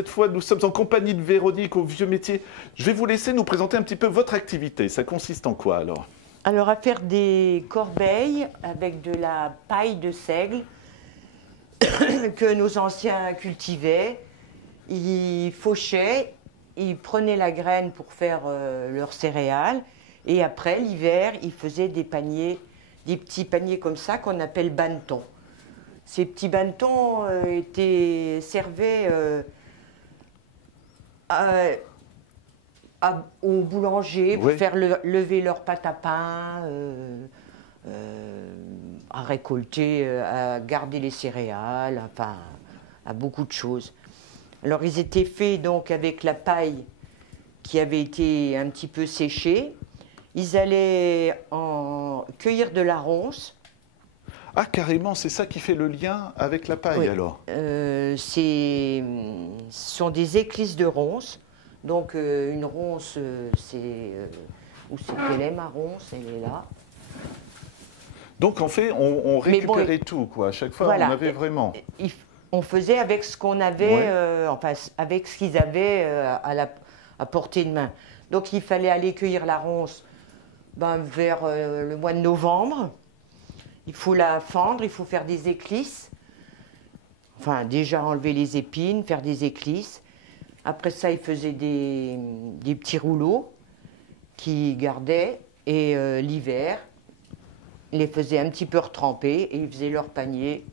cette fois, nous sommes en compagnie de Véronique au Vieux Métier. Je vais vous laisser nous présenter un petit peu votre activité. Ça consiste en quoi alors? Alors à faire des corbeilles avec de la paille de seigle que nos anciens cultivaient. Ils fauchaient, ils prenaient la graine pour faire leurs céréales. Et après, l'hiver, ils faisaient des paniers, des petits paniers comme ça qu'on appelle bannetons. Ces petits bannetons servaient aux boulangers pour faire lever leur pâte à pain, à récolter, à garder les céréales, enfin, à beaucoup de choses. Alors, ils étaient faits donc avec la paille qui avait été un petit peu séchée. Ils allaient en cueillir de la ronce. Ah, carrément, c'est ça qui fait le lien avec la paille, alors? Ce sont des éclisses de ronce. Donc, une ronce, où c'est qu'elle est, ma ronce, elle est là. Donc, en fait, on récupérait tout, quoi. À chaque fois, voilà, on avait vraiment... On faisait avec ce qu'on avait, enfin, avec ce qu'ils avaient à portée de main. Donc, il fallait aller cueillir la ronce vers le mois de novembre. Il faut la fendre, il faut faire des éclisses. Enfin, déjà enlever les épines, faire des éclisses. Après ça, ils faisaient des petits rouleaux qu'ils gardaient. Et l'hiver, ils les faisaient un petit peu retremper et ils faisaient leur panier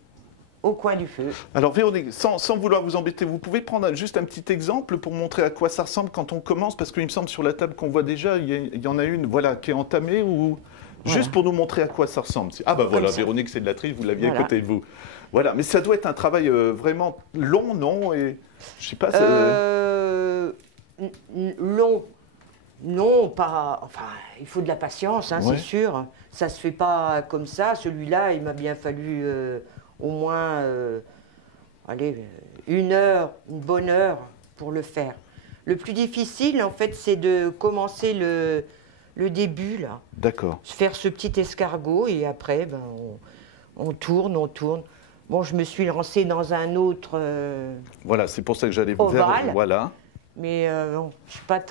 au coin du feu. Alors Véronique, sans vouloir vous embêter, vous pouvez prendre juste un petit exemple pour montrer à quoi ça ressemble quand on commence? Parce qu'il me semble sur la table qu'on voit déjà, il y en a une voilà, qui est entamée ou... Voilà. Juste pour nous montrer à quoi ça ressemble. Ah bah voilà, Véronique, c'est de la triche, vous l'aviez à côté de vous. Voilà, mais ça doit être un travail vraiment long, non? Et je sais pas. Long, non, pas. Enfin, il faut de la patience, hein, c'est sûr. Ça se fait pas comme ça. Celui-là, il m'a bien fallu au moins, allez, une bonne heure pour le faire. Le plus difficile, en fait, c'est de commencer le début, là. D'accord. Faire ce petit escargot et après, on tourne, on tourne. Bon, je me suis lancée dans un autre voilà, c'est pour ça que j'allais vous ovale, faire... Voilà. Mais bon, je ne suis pas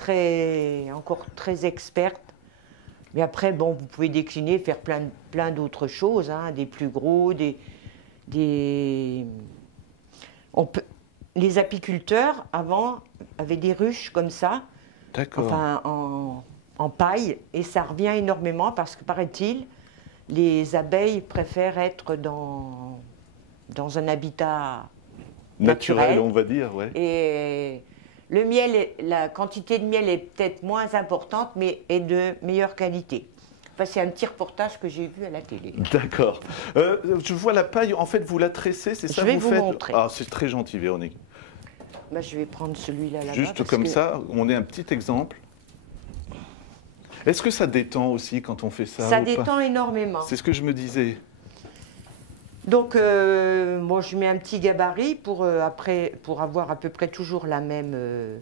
encore très experte. Mais après, bon, vous pouvez décliner, faire plein d'autres choses, hein, des plus gros, les apiculteurs, avant, avaient des ruches comme ça. D'accord. Enfin, en paille, et ça revient énormément parce que, paraît-il, les abeilles préfèrent être dans un habitat naturel, on va dire, ouais. Et le miel, la quantité de miel est peut-être moins importante, mais est de meilleure qualité. Enfin, c'est un petit reportage que j'ai vu à la télé. D'accord. Je vois la paille, en fait, vous la tressez, c'est ça? Je vais vous montrer. Ah, c'est très gentil, Véronique. Bah, je vais prendre celui-là là-bas. Juste comme ça, on est un petit exemple. Est-ce que ça détend aussi quand on fait ça? Ça détend énormément. C'est ce que je me disais. Donc, bon, je mets un petit gabarit pour avoir à peu près toujours la même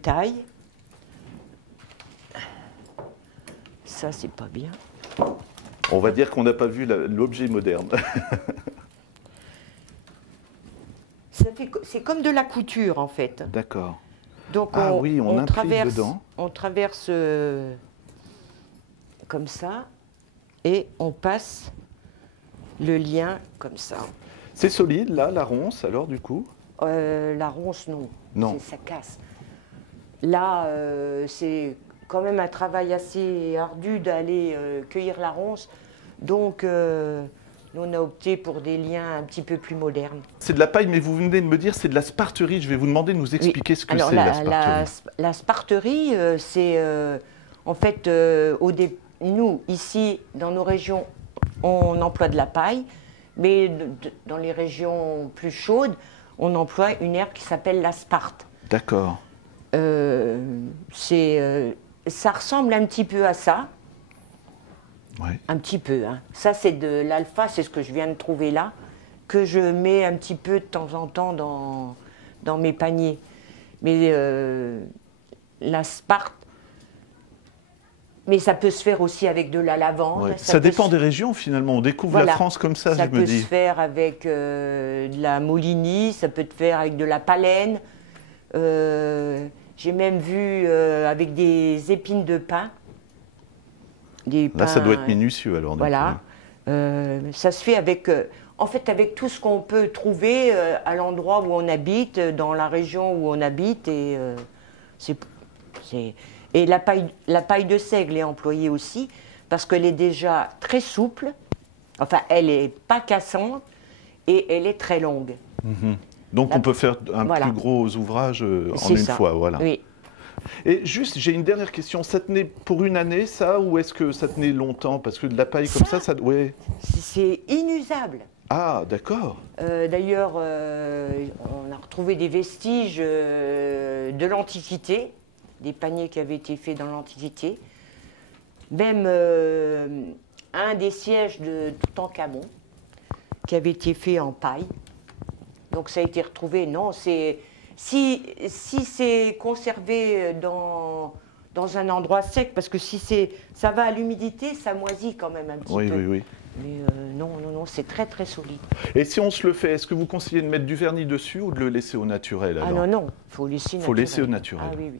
taille. Ça, c'est pas bien. On va dire qu'on n'a pas vu l'objet moderne. C'est comme de la couture, en fait. D'accord. Donc, on traverse comme ça et on passe le lien comme ça. C'est solide, là, la ronce, alors, du coup? La ronce, non. Non. Ça casse. Là, c'est quand même un travail assez ardu d'aller cueillir la ronce. Donc, nous, on a opté pour des liens un petit peu plus modernes. C'est de la paille, mais vous venez de me dire c'est de la sparterie. Je vais vous demander de nous expliquer ce que c'est, la sparterie. La sparterie, c'est en fait, nous, ici, dans nos régions, on emploie de la paille, mais dans les régions plus chaudes, on emploie une herbe qui s'appelle la sparte. D'accord. Ça ressemble un petit peu à ça. Ouais. Un petit peu. Hein. Ça, c'est de l'alpha, c'est ce que je viens de trouver là, que je mets un petit peu de temps en temps dans mes paniers. Mais la sparte, Mais ça peut se faire aussi avec de la lavande. Ouais. Ça dépend des régions finalement. On découvre la France comme ça, je me dis. Ça peut se faire avec de la molinie, ça peut se faire avec de la palène. J'ai même vu avec des épines de pin. Là, ça doit être minutieux alors. Voilà. Ça se fait avec, en fait, avec tout ce qu'on peut trouver à l'endroit où on habite, dans la région où on habite. Et la paille de seigle est employée aussi parce qu'elle est déjà très souple. Enfin, elle n'est pas cassante et elle est très longue. Donc on peut faire un plus gros ouvrage en une fois. Voilà. Oui. Et juste, j'ai une dernière question. Ça tenait pour une année, ça, ou est-ce que ça tenait longtemps? Parce que de la paille comme ça, ouais. C'est inusable. Ah, d'accord. D'ailleurs, on a retrouvé des vestiges de l'Antiquité, des paniers qui avaient été faits dans l'Antiquité. Même un des sièges de Toutankhamon, qui avait été fait en paille. Donc ça a été retrouvé. Non, c'est... Si c'est conservé dans un endroit sec, parce que si ça va à l'humidité, ça moisit quand même un petit peu. Oui. Mais non, c'est très très solide. Et si on se le fait, est-ce que vous conseillez de mettre du vernis dessus ou de le laisser au naturel alors? Ah non, il faut laisser naturel. Faut laisser au naturel. Ah oui.